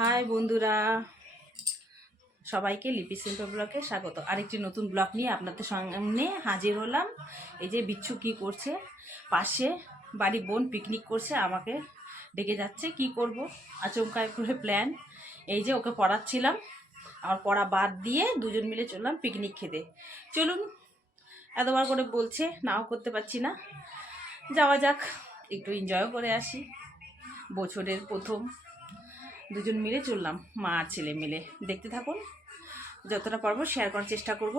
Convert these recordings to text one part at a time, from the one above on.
High বন্ধুরা। সবাইকে লিপি শিল্প ব্লকে স্বাগত। আরেকটি নতুন ব্লগ নিয়ে আপনাদের সামনে হাজির হলাম। এই যে বিচ্ছু কি করছে, পাশে বাড়ি বোন পিকনিক করছে, আমাকে ডেকে যাচ্ছে, কি করব? আচমকায় করে প্ল্যান এই যে ওকে পড়াচ্ছিলাম, আমার পড়া বাদ দিয়ে দুজন মিলে চললাম পিকনিক খেতে। চলুন, এতবার করে বলছে, নাও করতে পারছি না। যাওয়া যাক, একটু এনজয়ও করে আসি। বছরের প্রথম দুজন মিলে চললাম মা আর ছেলে মিলে। দেখতে থাকুন যতটা পারব শেয়ার করার চেষ্টা করব।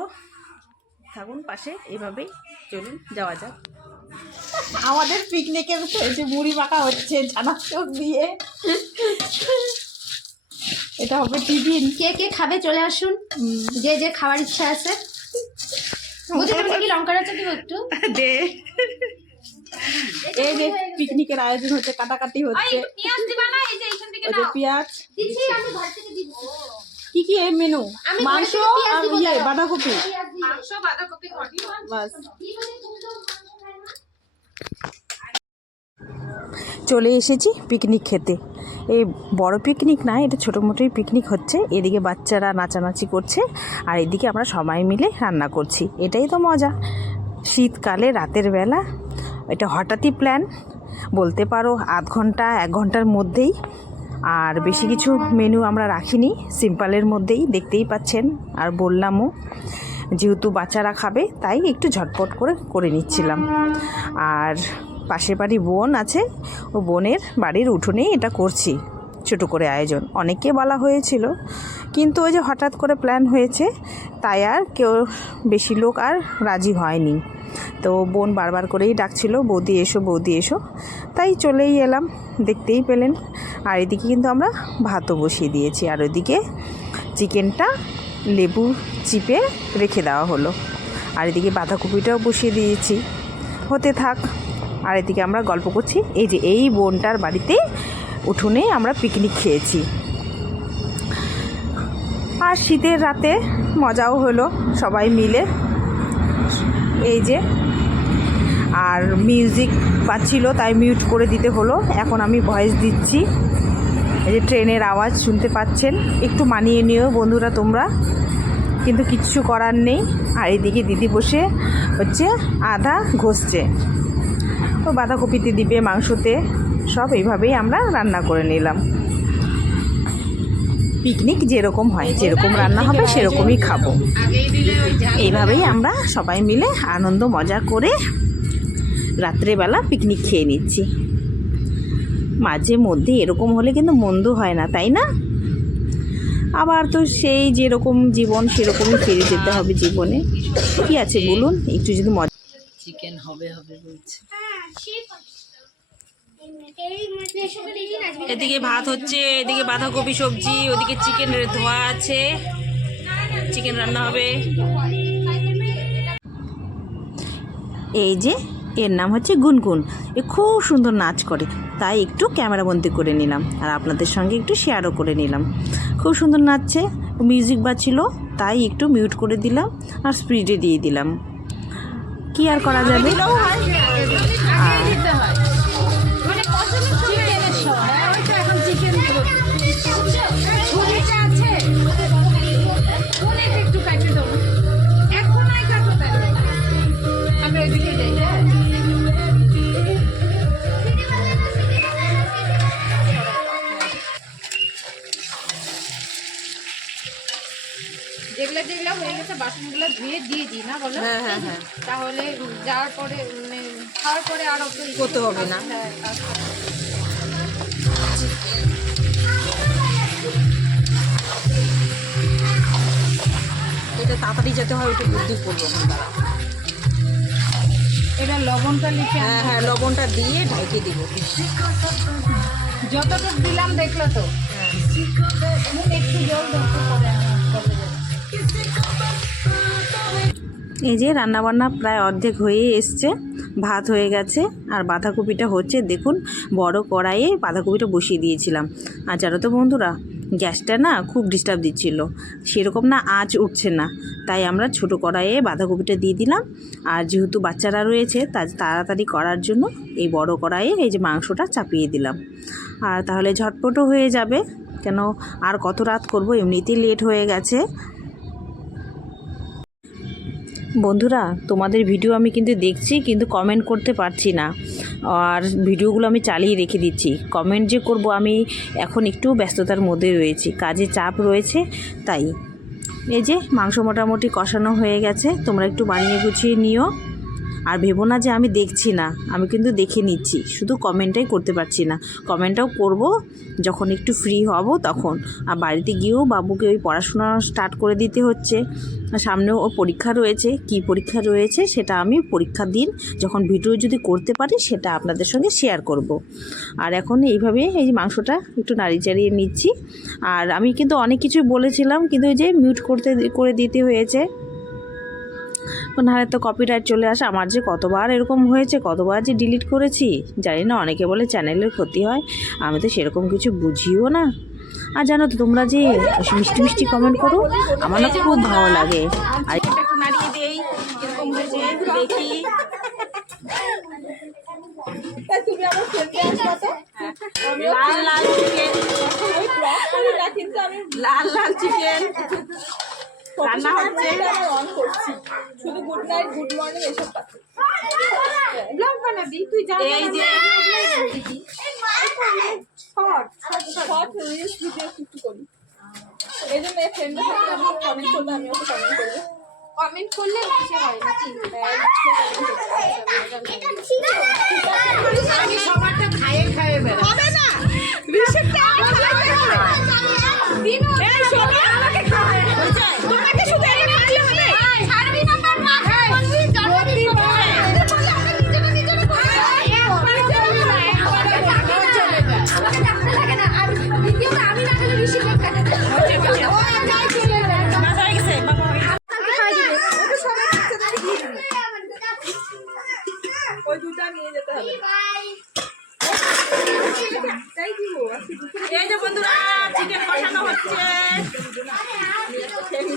থাকুন পাশে এভাবেই চলুন যাওয়া যাক। আমাদের পিকনিকের হয়েছে মুড়ি মাখা হচ্ছে জানা চোখ দিয়ে। এটা হবে টিফিন। কে কে খাবে চলে আসুন। যে যে খাবার ইচ্ছা আছে। বুঝতে পারছি কি আছে দিব একটু? দে। এই যে পিকনিকের আয়োজন হচ্ছে কাটাকাটি হচ্ছে। পেঁয়াজ দিবা না? এই যে এইখান থেকে ওই যে পেঁয়াজ। দিচ্ছি আমি ঘর থেকে দিব কি কি এই মেনু মাংস আর ইয়ে বাঁধাকপি। বাস? চলে এসেছি পিকনিক খেতে। এই বড় পিকনিক না এটা ছোটো মোটোই পিকনিক হচ্ছে। এদিকে বাচ্চারা নাচানাচি করছে আর এদিকে আমরা সবাই মিলে রান্না করছি। এটাই তো মজা। শীতকালে রাতের বেলা এটা হঠাৎই প্ল্যান বলতে পারো আধ ঘণ্টা, এক ঘণ্টার মধ্যেই। আর বেশি কিছু মেনু আমরা রাখিনি সিম্পলের মধ্যেই দেখতেই পাচ্ছেন। আর বললামও, যেহেতু বাচ্চারা খাবে, তাই একটু ঝটপট করে করে নিচ্ছিলাম। আর পাশের বাড়ি বোন আছে, ও বোনের বাড়ির উঠোনেই এটা করছি, ছোটো করে আয়োজন। অনেককে বলা হয়েছিল, কিন্তু ওই যে হঠাৎ করে প্ল্যান হয়েছে, তাই আর কেউ বেশি লোক আর রাজি হয়নি। তো বোন বারবার করেই ডাকছিল, বৌদি এসো বৌদি এসো। তাই চলেই এলাম, দেখতেই পেলেন। আর এদিকে কিন্তু আমরা ভাতও বসিয়ে দিয়েছি। আর ওইদিকে চিকেনটা লেবু চিপে রেখে দেওয়া হলো। আর এদিকে বাঁধাকপিটাও বসিয়ে দিয়েছি। হতে থাক। আর এদিকে আমরা গল্প করছি, এই যে এই বোনটার বাড়িতে উঠোনে আমরা পিকনিক খেয়েছি। আর শীতের রাতে মজাও হলো, সবাই মিলে এই যে। আর মিউজিক পাচ্ছিল, তাই মিউট করে দিতে হলো। এখন আমি ভয়েস দিচ্ছি। এই যে ট্রেনের আওয়াজ শুনতে পাচ্ছেন। একটু মানিয়ে নিও বন্ধুরা তোমরা। কিন্তু কিচ্ছু করার নেই। আর এদিকে দিদি বসে হচ্ছে আদা ঘষছে। তো বাঁধাকপিতে দিবে মাংসতে। সব এইভাবেই আমরা রান্না করে নিলাম। পিকনিক যেরকম হয় যেরকম রান্না হবে সেরকমই খাব। এইভাবেই আমরা সবাই মিলে আনন্দ মজা করে রাত্রেবেলা পিকনিক খেয়ে নিচ্ছি। মাঝে মধ্যে এরকম হলে কিন্তু মন্দ হয় না তাই না? আবার তো সেই যেরকম জীবন সেরকমই ফিরে যেতে হবে জীবনে। কি আছে বলুন? একটু যদি মজা চিকেন হবে হবে বলছে। এদিকে ভাত হচ্ছে এদিকে বাঁধাকপি সবজি ওদিকে চিকেন ধোয়া আছে। চিকেন রান্না হবে। এই যে এর নাম হচ্ছে গুনগুন। এ খুব সুন্দর নাচ করে। তাই একটু ক্যামেরাবন্দি করে নিলাম আর আপনাদের সঙ্গে একটু শেয়ারও করে নিলাম। খুব সুন্দর নাচছে মিউজিক বাজছিল তাই একটু মিউট করে দিলাম আর স্পিডে দিয়ে দিলাম। কি আর করা যাবে? আর যেগুলো যেগুলো হয়ে গেছে বাসনগুলো ধুয়ে দিয়ে দিই না বলো? হ্যাঁ হ্যাঁ হ্যাঁ। তাহলে যাওয়ার পরে মানে খাওয়ার পরে আর অত করতে হবে না। হ্যাঁ, করতে হবে। এটা তাড়াতাড়ি যেতে হয় একটু বুদ্ধি করব এটা লবণটা লিখে হ্যাঁ হ্যাঁ লবণটা দিয়ে ঢেকে দিব। যতটুকু দিলাম দেখল তো? নুন একটু জল ধরতে এই যে রান্নাবান্না প্রায় অর্ধেক হয়ে এসছে, ভাত হয়ে গেছে, আর বাঁধাকপিটা হচ্ছে দেখুন বড় কড়াইয়ে বাঁধাকপিটা বসিয়ে দিয়েছিলাম। আর জানো তো বন্ধুরা, গ্যাসটা না খুব ডিস্টার্ব দিচ্ছিল, সেরকম না আঁচ উঠছে না, তাই আমরা ছোট কড়াইয়ে বাঁধাকপিটা দিয়ে দিলাম। আর যেহেতু বাচ্চারা রয়েছে, তা তাড়াতাড়ি করার জন্য এই বড় কড়াইয়ে এই যে মাংসটা চাপিয়ে দিলাম। আর তাহলে ঝটপটও হয়ে যাবে, কেন আর কত রাত করব? এমনিতেই লেট হয়ে গেছে। বন্ধুরা, তোমাদের ভিডিও আমি কিন্তু দেখছি, কিন্তু কমেন্ট করতে পারছি না। আর ভিডিওগুলো আমি চালিয়ে রেখে দিচ্ছি। কমেন্ট যে করব আমি এখন একটু ব্যস্ততার মধ্যে রয়েছি। কাজে চাপ রয়েছে, তাই। এই যে, মাংস মোটামুটি কষানো হয়ে গেছে, তোমরা একটু বানিয়ে গুছিয়ে নিও। আর ভেবো না যে আমি দেখছি না, আমি কিন্তু দেখে নিচ্ছি, শুধু কমেন্টটাই করতে পারছি না। কমেন্টটাও করব, যখন একটু ফ্রি হব তখন। আর বাড়িতে গিয়েও বাবুকে ওই পড়াশোনা স্টার্ট করে দিতে হচ্ছে। সামনেও ওর পরীক্ষা রয়েছে, কি পরীক্ষা রয়েছে সেটা আমি পরীক্ষার দিন, যখন ভিডিও যদি করতে পারি সেটা আপনাদের সঙ্গে শেয়ার করব। আর এখন এইভাবে এই মাংসটা একটু নাড়ি চাড়িয়ে নিচ্ছি। আর আমি কিন্তু অনেক কিছু বলেছিলাম, কিন্তু ওই যে মিউট করতে, করে দিতে হয়েছে। নাহলে তো কপিরাইট চলে আসে। আমার যে কতবার এরকম হয়েছে কতবার যে ডিলিট করেছি জানি না অনেকে বলে চ্যানেলের ক্ষতি হয়। আমি তো সেরকম কিছু বুঝিও না। আর জানো তো তোমরা যে মিষ্টি মিষ্টি কমেন্ট করো আমার না খুব ভালো লাগে। আর নাড়িয়ে দেই কীরকম হয়েছে দেখি। লাল লাল চিকেন লাল লাল চিকেন রান্না হচ্ছে শুধু গুড নাইট গুড মর্নিং এসব পাচ্ছে ব্লগ বানাবি তুই যা এই যে শর্ট শর্ট রিলস ভিডিও কিছু করি এই জন্য এই ফ্রেন্ডের সাথে আমি কমেন্ট করলে আমি ওকে কমেন্ট করব কমেন্ট করলে সে হয় নাকি আমি সবারটা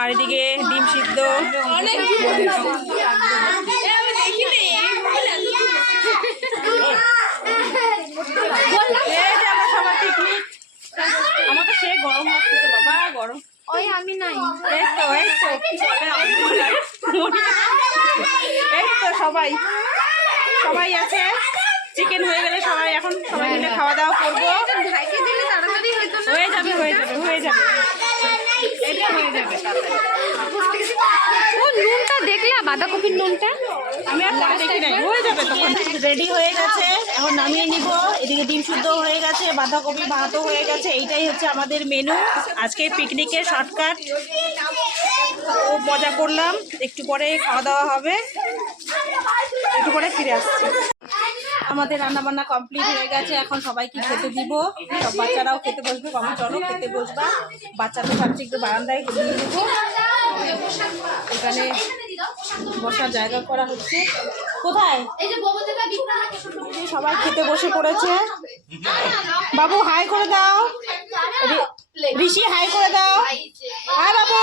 আর এদিকে ডিম সিদ্ধ। এই সবাই পিকনিক আমার সে গরম হচ্ছে বাবা গরম। ওই আমি নাই। এই তো এই তো কি বলে আমার এই তো সবাই সবাই আছে। চিকেন হয়ে গেলে সবাই এখন সবাই মিলে খাওয়া দাওয়া করব। হয়ে যাবে হয়ে যাবে হয়ে যাবে। এটা হয়ে যাবে ও নুনটা দেখলা? বাঁধাকপির নুনটা? আমি আর পরে দেখি নাই। হয়ে যাবে তখন। রেডি হয়ে গেছে। এখন নামিয়ে নিব। এদিকে ডিম শুদ্ধ হয়ে গেছে বাঁধাকপি ভাতও হয়ে গেছে। এইটাই হচ্ছে আমাদের মেনু। আজকে পিকনিকের শর্টকাট। খুব মজা করলাম। একটু পরে খাওয়া দাওয়া হবে। একটু পরে ফিরে আসছি। আমাদের রান্না বান্না কমপ্লিট হয়ে গেছে, এখন সবাইকে খেতে দিব। সব বাচ্চারাও খেতে বসবে মামা চলো খেতে বসবা। বাচ্চাদের পাচ্ছে একটু বারান্দায় দিয়ে দেবো এখানে বসার জায়গা করা হচ্ছে। কোথায়? সবাই খেতে বসে পড়েছে। বাবু হাই করে দাও। ঋষি হাই করে দাও। হাই বাবু।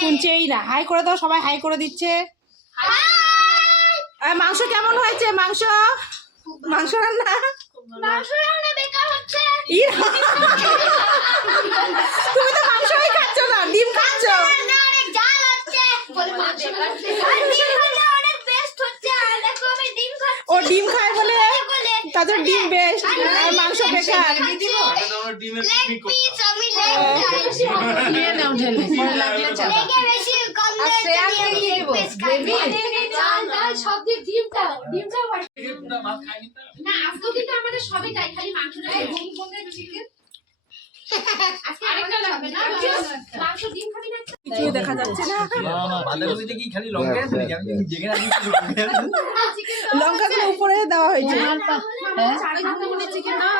শুনছেই না। হাই করে দাও, সবাই হাই করে দিচ্ছে। মাংস কেমন হয়েছে? মাংস? মাংস রান্না? ই তুমি তো মাংসই খাচ্ছ না ডিম খাচ্ছ? ও ডিম খায় বলে? তাদের ডিম বেশ আর মাংস বেকার। নিয়ে নাও ঢেলে। পরে লাগলে চাপা সব দিয়ে ডিমটা ডিমটা না আজকে কিন্তু আমাদের সবই তাই খালি মাংসটা আজকে আরেকটা লাগবে না? মাংস ডিম খাবি না? কিছু দেখা যাচ্ছে না? লঙ্কা লঙ্কাগুলো উপরে দেওয়া হয়েছে। হ্যাঁ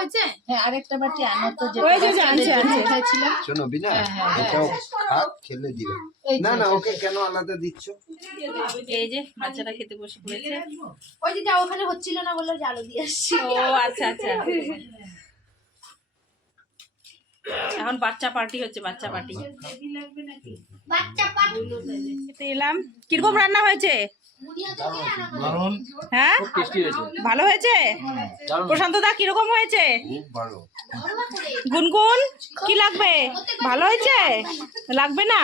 হয়েছে হ্যাঁ আরেকটা বাটি আনো তো যে ওই যে আনছে আনছে খাইছিলাম শোনো বিনা হ্যাঁ, এটাও খাক খেলে দিবে। না না ওকে কেন আলাদা দিচ্ছ? এই যে বাচ্চারা খেতে বসে পড়েছে। ওই যে যা ওখানে হচ্ছিল না বলল যে আলু দিয়ে আসছি। ও আচ্ছা আচ্ছা। এখন বাচ্চা পার্টি হচ্ছে বাচ্চা পার্টি। বাচ্চা পাট এলাম। কীরকম রান্না হয়েছে? হ্যাঁ? খুব টেস্টি হয়েছে। ভালো হয়েছে? প্রশান্ত দা কীরকম হয়েছে? গুনগুন কি লাগবে? ভালো হয়েছে? লাগবে না?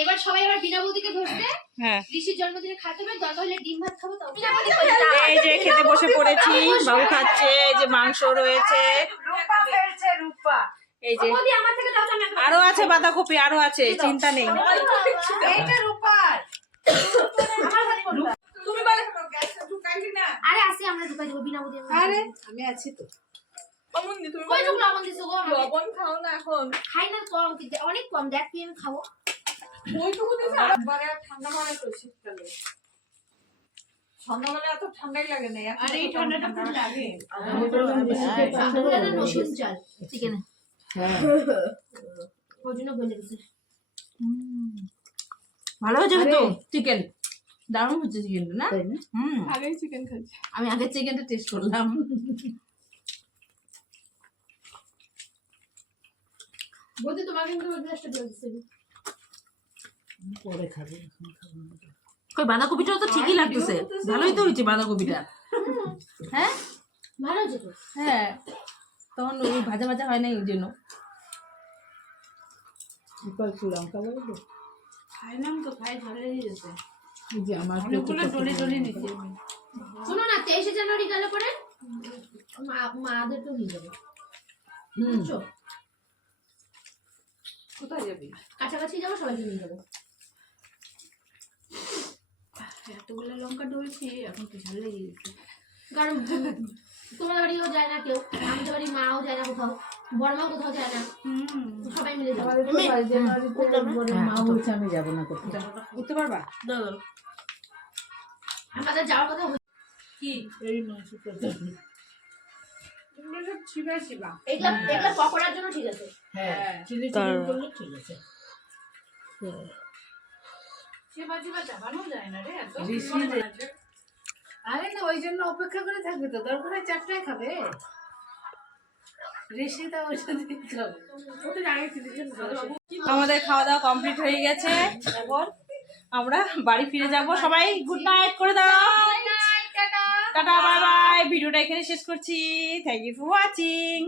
এবার সবাই এবার বিনা বৌদিকে ধরতে হ্যাঁ। ঋষির জন্মদিনে খাতে হবে দরকার হলে ডিম ভাত খাব তবে এই যে খেতে বসে পড়েছি বাবু খাচ্ছে এই যে মাংস রয়েছে। এই যে আরও আছে বাঁধাকপি আরও আছে চিন্তা নেই। আরে আসি আমরা ঢুকাই দেবো বিনা বৌদি আরে আমি আছি তো। অমনি তুমি ওই টুকু লবণ দিছো গো লবণ খাও না এখন। খাই না কম কিন্তু অনেক কম দেখ তুই আমি খাব। ওইটুকু দিছে? একবারে ঠান্ডা পড়ে তো শীতকালে। সন্ধ্যাবেলা এত ঠান্ডাই লাগে না আর এই ঠান্ডাটা খুব লাগে। রসুন চাল চিকেনে ওই জন্য বলে দিছি। ভালো হয়েছে তো? চিকেন দারুণ হচ্ছে চিকেনটা না? হুম। আগেই চিকেন খাচ্ছি। আমি আগে চিকেনটা টেস্ট করলাম। বৌদি তোমাকে কিন্তু ওই দিয়ে দিচ্ছি। পরে খাবে কই বাঁধাকপিটাও তো ঠিকই লাগতেছে। ভালোই তো হয়েছে বাঁধাকপিটা। হ্যাঁ? ভালো আছে তো। হ্যাঁ। তখন ওই ভাজা ভাজা হয় না ওই জন্য। লঙ্কা লাগবে খাইলাম তো খাই লেগেছে এই যে আমার অনেকগুলো ডলে ডলে নিচ্ছে শোনো না তেইশে জানুয়ারি গেলে পরে? মাদের তো নিয়ে যাবে। বুঝছ? কোথায় যাবি? কাছাকাছি যাব সবাইকে নিয়ে যাব। এতগুলো লঙ্কা ডলছি এখন তো ঝাল লেগে গেছে কারণ তোমার বাড়িও যায় না কেউ আমাদের বাড়ি মাও যায় না কোথাও। বড় কোথাও যায় না। সবাই মিলে যাব। মা বলছে আমি যাব না কোথাও। উঠতে পারবা? আমাদের যাওয়ার কথা কি? এই মাংস ছিবা ছিবা। এগুলো এগুলো পকোড়ার জন্য ঠিক আছে। হ্যাঁ চিলি চিকেন করলে ঠিক আছে। সেবা সেবা চাপানো যায় না রে এত। আরে না ওই জন্য অপেক্ষা করে থাকবে তো। দরকার হয় চারটায় খাবে। আমাদের খাওয়া দাওয়া কমপ্লিট হয়ে গেছে। এখন আমরা বাড়ি ফিরে যাব। সবাই গুড নাইট করে দাও। টাটা। বাই বাই ভিডিওটা এখানে শেষ করছি। Thank you for watching